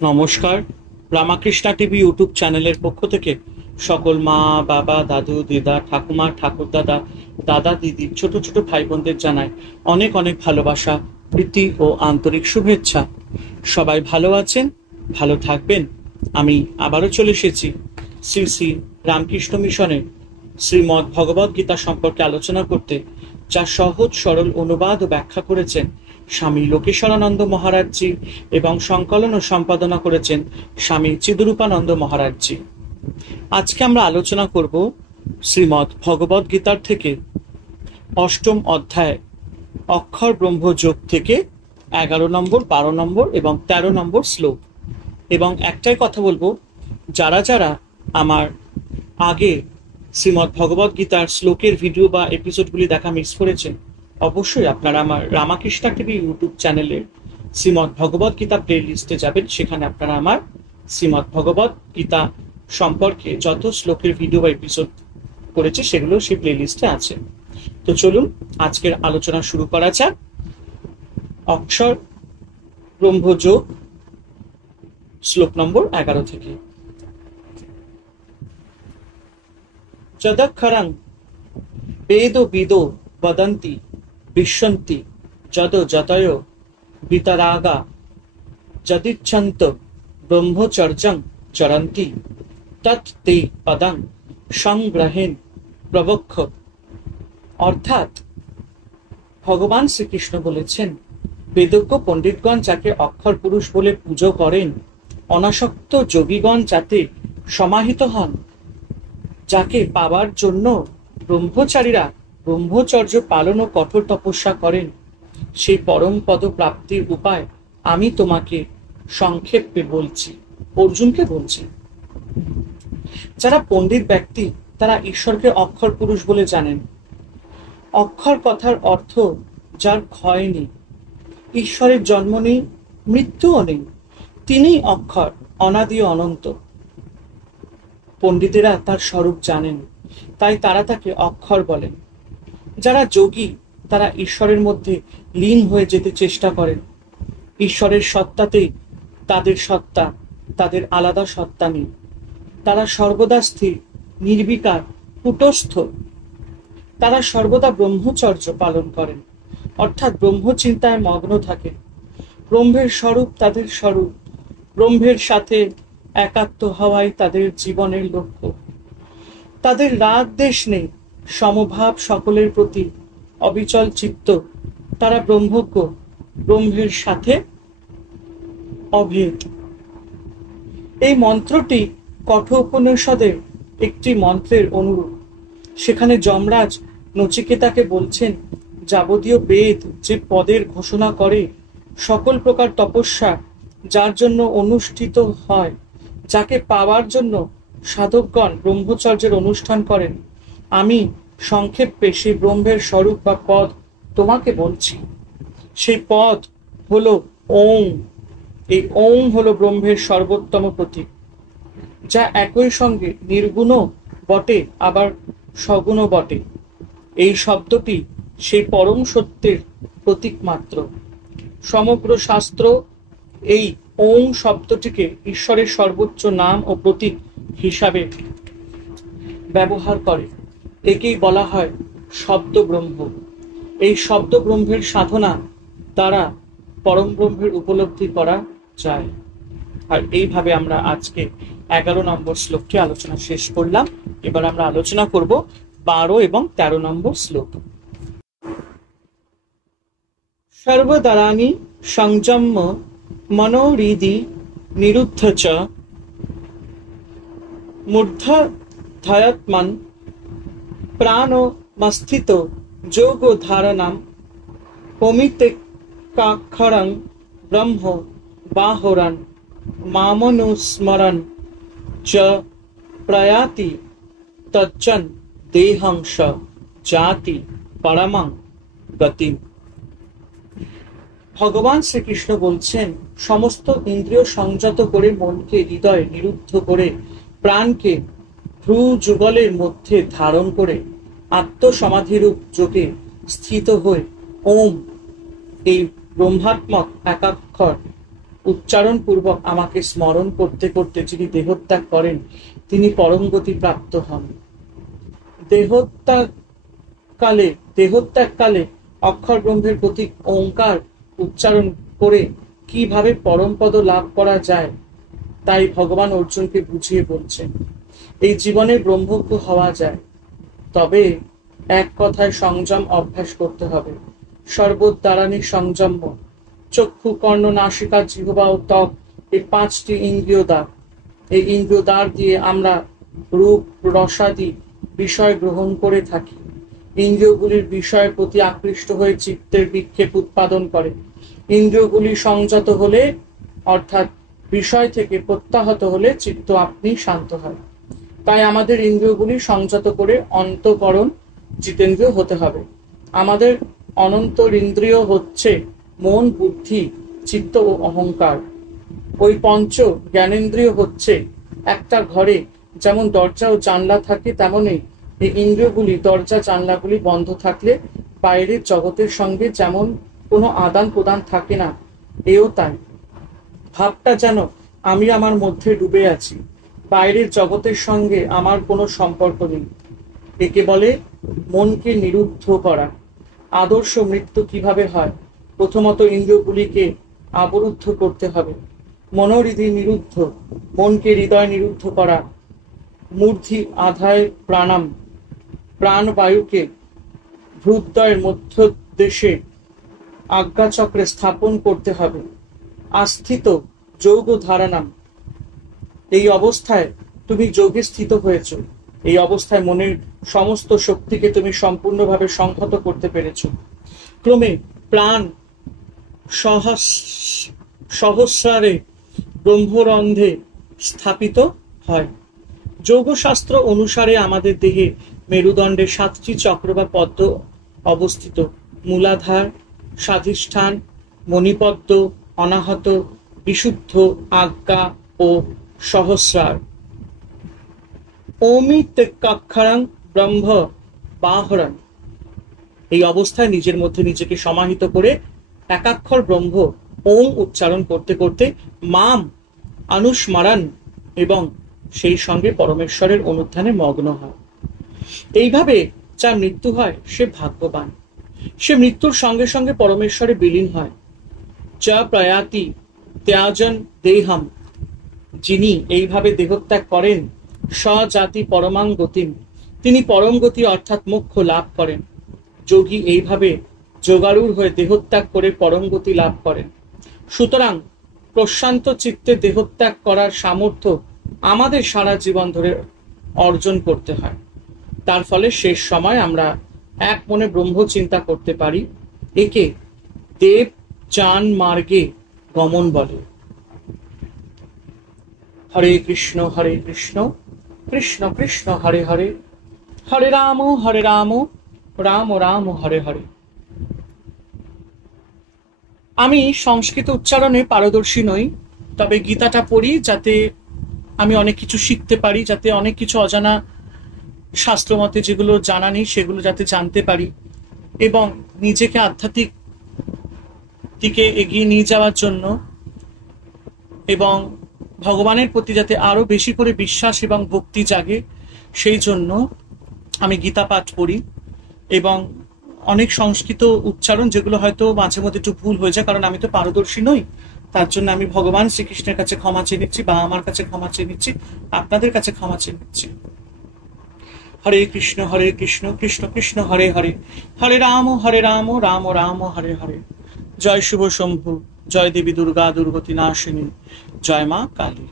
নমস্কার। Ramakrishna TV YouTube চ্যানেলের পক্ষ থেকে সকল মা, বাবা, দাদু, দিদা, ঠাকুমা, ঠাকুরদাদা, দাদা, দিদি, ছোট ছোট ভাই বোনদের জানাই অনেক অনেক ভালোবাসা, প্রীতি ও আন্তরিক শুভেচ্ছা। সবাই ভালো আছেন, ভালো থাকবেন। আমি আবারও চলে এসেছি শ্রী শ্রী রামকৃষ্ণ মিশনের শ্রীমদ্ ভগবদ গীতা সম্পর্কে আলোচনা করতে, যা সহজ সরল অনুবাদ ও ব্যাখ্যা করেছেন স্বামী লোকেশ্বরানন্দ মহারাজজি এবং সংকলন ও সম্পাদনা করেছেন স্বামী চিদরূপানন্দ মহারাজজি। আজকে আমরা আলোচনা করব শ্রীমদ্ ভগবদ গীতার থেকে অষ্টম অধ্যায় অক্ষর ব্রহ্ম যোগ থেকে 11 নম্বর, 12 নম্বর এবং 13 নম্বর শ্লোক। এবং একটাই কথা বলবো, যারা যারা আমার আগে শ্রীমদ্ ভগবদ গীতার শ্লোকের ভিডিও বা এপিসোডগুলি দেখা মিস করেছেন, অবশ্যই আপনারা আমার রামাকৃষ্ণ টিভি ইউটিউব চ্যানেলের শ্রীমদ্ ভগবদ গীতা প্লে লিস্টে যাবেন। সেখানে আপনারা আমার শ্রীমদ্ ভগবদ গীতা সম্পর্কে যত শ্লোকের ভিডিও বা এপিসোড করেছে সেগুলো সেই প্লে লিস্টে আছে। তো চলুন আজকের আলোচনা শুরু করা যাক। অক্ষর ব্রহ্ম যোগ শ্লোক নম্বর 11 থেকে। যদক্ষরং বেদ বিদো বদন্তি বিশ্বন্তি যদ যতয় বিতরাগা যদিচ্ছন্ত ব্রহ্মচর্যং চরন্তি তৎ তে পদং সংগ্রহেন প্রবক্ষ। অর্থাৎ ভগবান শ্রীকৃষ্ণ বলেছেন, বেদজ্ঞ পণ্ডিতগণ যাকে অক্ষর পুরুষ বলে পুজো করেন, অনাসক্ত যোগীগণ যাতে সমাহিত হন, যাকে পাবার জন্য ব্রহ্মচারীরা ব্রহ্মচর্য পালন ও কঠোর তপস্যা করেন, সেই পরম পদ প্রাপ্তির উপায় আমি তোমাকে সংক্ষেপে বলছি। অর্জুনকে বলছি। যারা পণ্ডিত ব্যক্তি তারা ঈশ্বরকে অক্ষর পুরুষ বলে জানেন। অক্ষর কথার অর্থ যার ক্ষয় নেই, ঈশ্বরের জন্ম নেই, মৃত্যুও নেই, তিনিই অক্ষর, অনাদি অনন্ত। পণ্ডিতেরা তার স্বরূপ জানেন, তাই তারা তাকে অক্ষর বলেন। যারা যোগী তারা ঈশ্বরের মধ্যে লীন হয়ে যেতে চেষ্টা করেন। ঈশ্বরের সত্তাতেই তাদের সত্তা, তাদের আলাদা সত্তা নেই। তারা সর্বদা স্থির, নির্বিকার, কূটস্থ। তারা সর্বদা ব্রহ্মচর্য পালন করেন, অর্থাৎ ব্রহ্মচিন্তায় মগ্ন থাকেন। ব্রহ্মের স্বরূপ তাদের স্বরূপ, ব্রহ্মের সাথে একাত্ম হওয়াই তাদের জীবনের লক্ষ্য। তাদের রাগ দেশ নেই, সমভাব সকলের প্রতি, অবিচল চিত্ত। তারা ব্রহ্মজ্ঞ, ব্রহ্মের সাথে অভেদ। এই মন্ত্রটি কঠোপনিষদের একটি মন্ত্রের অনুরূপ। সেখানে যমরাজ নচিকেতাকে বলছেন, যাবতীয় বেদ যে পদের ঘোষণা করে, সকল প্রকার তপস্যা যার জন্য অনুষ্ঠিত হয়, যাকে পাওয়ার জন্য সাধকগণ ব্রহ্মচর্যের অনুষ্ঠান করেন, আমি সংক্ষেপে সেই ব্রহ্মের স্বরূপ বা পদ তোমাকে বলছি। সেই পদ হলো ওং। এই ওং হলো ব্রহ্মের সর্বোত্তম প্রতীক, যা একই সঙ্গে নির্গুণও বটে আবার সগুণও বটে। এই শব্দটি সেই পরম সত্যের প্রতীক মাত্র। সমগ্র শাস্ত্র এই ওং শব্দটিকে ঈশ্বরের সর্বোচ্চ নাম ও প্রতীক হিসাবে ব্যবহার করে। একেই বলা হয় শব্দ ব্রহ্ম। এই শব্দ ব্রহ্মের সাধনা দ্বারা পরম ব্রহ্মের উপলব্ধি করা যায়। আর এইভাবে আমরা আজকে 11 নম্বর শ্লোকটি আলোচনা শেষ করলাম। এবার আমরা আলোচনা করব 12 এবং 13 নম্বর শ্লোক। সর্বদারানি সংযম্য মনোহৃদি নিরুদ্ধ চ মূর্ধধায়ত্মন প্রাণমস্থিত যোগ ধারণাম পমিতেকাক্ষরং ব্রহ্ম বাহরান মামনুস্মরণ চ প্রয়াতি তচ্চন দেহংস জাতি পরমং গতিম। ভগবান শ্রীকৃষ্ণ বলছেন, সমস্ত ইন্দ্রিয় সংযত করে মনকে হৃদয় নিরুদ্ধ করে প্রাণকে ভ্রু যুগলের মধ্যে ধারণ করে আত্মসমাধিরূপ যোগে স্থিত হয়ে ওম এই ব্রহ্মাত্মক একাক্ষর উচ্চারণ পূর্বক আমাকে স্মরণ করতে করতে যিনি দেহত্যাগ করেন তিনি পরম গতি প্রাপ্ত হন। দেহত্যাগকালে অক্ষর ব্রহ্মের প্রতীক ওঙ্কার উচ্চারণ করে কিভাবে পরমপদ লাভ করা যায় তাই ভগবান অর্জুনকে বুঝিয়ে বলছেন। এই জীবনে ব্রহ্মজ্ঞ হওয়া যায়, তবে এক কথায় সংযম অভ্যাস করতে হবে। সর্বদ্বারানি সংযম, চক্ষু, কর্ণ, নাসিকা, জিহ্বা ও ত্বক, এই 5টি ইন্দ্রিয় দ্বার। এই ইন্দ্রিয় দ্বার দিয়ে আমরা রূপ রসাদি বিষয় গ্রহণ করে থাকি। ইন্দ্রিয়গুলির বিষয়ের প্রতি আকৃষ্ট হয়ে চিত্তের বিক্ষেপ উৎপাদন করে। ইন্দ্রিয়গুলি সংযত হলে, অর্থাৎ বিষয় থেকে প্রত্যাহত হলে চিত্ত আপনি শান্ত হয়। তাই আমাদের ইন্দ্রিয়গুলি সংযত করে অন্তঃকরণ জিতেন্দ্রিয় হতে হবে। আমাদের অনন্তরিন্দ্রিয় হচ্ছে মন, বুদ্ধি, চিত্ত ও অহংকার। ওই পঞ্চ জ্ঞানেন্দ্রিয় হচ্ছে একটা ঘরে যেমন দরজা ও জানলা থাকে, তেমনই এই ইন্দ্রিয়গুলি দরজা জানলাগুলি বন্ধ থাকলে বাইরের জগতের সঙ্গে যেমন কোনো আদান প্রদান থাকে না, এও তাই। ভাবটা যেন আমি আমার মধ্যে ডুবে আছি, বাইরের জগতের সঙ্গে আমার কোনো সম্পর্ক নেই। একে বলে মনকে নিরুদ্ধ করা। আদর্শ মৃত্যু কিভাবে হয়? প্রথমত ইন্দ্রিয়গুলিকে অবরুদ্ধ করতে হবে। মনোহৃদি নিরুদ্ধ, মনকে হৃদয় নিরুদ্ধ করা। মূর্ধি আধায় প্রাণাম, প্রাণবায়ুকে হৃদয়ের মধ্যদেশে আজ্ঞাচক্রে স্থাপন করতে হবে। আস্থিত যোগ ধারণাম, এই অবস্থায় তুমি যোগে স্থিত হয়েছ। এই অবস্থায় মনের সমস্ত শক্তিকে তুমি সম্পূর্ণভাবে সংহত করতে পেরেছ। ক্রমে প্রাণ সহস্রারে ব্রহ্মরন্ধ্রে স্থাপিত হয়। যোগশাস্ত্র অনুসারে আমাদের দেহে মেরুদণ্ডে 7টি চক্র বা পদ্ম অবস্থিত। মূলাধার, স্বাধিষ্ঠান, মণিপদ্ম, অনাহত, বিশুদ্ধ, আজ্ঞা ও সহস্রার। ওমিত্যক্ষরং ব্রহ্ম বাহরণ, এই অবস্থায় নিজের মধ্যে নিজেকে সমাহিত করে একাক্ষর ব্রহ্ম ওম উচ্চারণ করতে করতে মাম অনুস্মরণ এবং সেই সঙ্গে পরমেশ্বরের অনুধ্যানে মগ্ন হয়। এইভাবে যার মৃত্যু হয় সে ভাগ্যবান। সে মৃত্যুর সঙ্গে সঙ্গে পরমেশ্বরে বিলীন হয়। চ প্রয়াতি ত্যাজন দেহম, যিনি এইভাবে দেহত্যাগ করেন স্বজাতি পরমাং গতিম, তিনি পরম গতি অর্থাৎ মোক্ষ লাভ করেন। যোগী এইভাবে যোগারূঢ় হয়ে দেহত্যাগ করে পরম গতি লাভ করেন। সুতরাং প্রশান্ত চিত্তে দেহত্যাগ করার সামর্থ্য আমাদের সারা জীবন ধরে অর্জন করতে হয়। তার ফলে শেষ সময় আমরা এক মনে ব্রহ্ম চিন্তা করতে পারি। একে দেব চান মার্গে গমন বলে। হরে কৃষ্ণ কৃষ্ণ কৃষ্ণ হরে হরে, হরে রাম রাম রাম হরে হরে। আমি সংস্কৃত উচ্চারণে পারদর্শী নই, তবে গীতাটা পড়ি যাতে আমি অনেক কিছু শিখতে পারি, যাতে অনেক কিছু অজানা শাস্ত্র মতে যেগুলো জানা নেই সেগুলো যাতে জানতে পারি, এবং নিজেকে আধ্যাত্মিক দিকে এগিয়ে নিয়ে যাওয়ার জন্য এবং ভগবানের প্রতি যাতে আরো বেশি করে বিশ্বাস এবং ভক্তি জাগে, সেই জন্য আমি গীতা পাঠ পড়ি। এবং অনেক সংস্কৃত উচ্চারণ যেগুলো হয়তো মাঝে মধ্যে একটু ভুল হয়ে যায়, কারণ আমি তো পারদর্শী নই, তার জন্য আমি ভগবান শ্রীকৃষ্ণের কাছে ক্ষমা চেয়ে নিচ্ছি, বা আমার কাছে ক্ষমা চেয়ে নিচ্ছি, আপনাদের কাছে ক্ষমা চেয়ে নিচ্ছি। হরে কৃষ্ণ কৃষ্ণ কৃষ্ণ হরে হরে, হরে রাম রাম রাম হরে হরে। জয় শুভ শম্ভু, জয় দেবী দুর্গা দুর্গতি নাশিনী, জয় মা কালী।